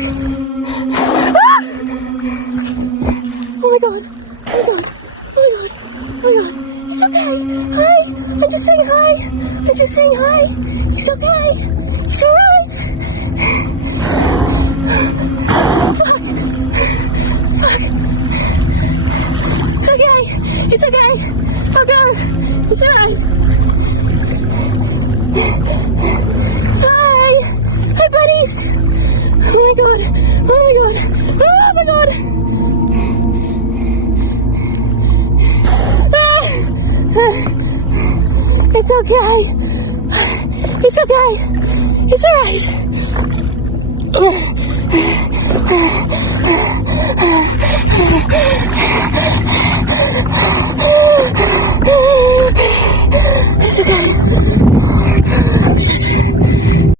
Fuck! Ah! Oh my god. Oh my god. Oh my god. Oh my god. It's okay. Hi. I'm just saying hi. I'm just saying hi. It's okay. It's alright. Fuck. Fuck. It's okay. It's okay. Oh god. It's alright. Hi. Hi buddies. Oh my god. Oh my god. Oh my god. It's okay. It's okay. It's alright. It's okay. It's just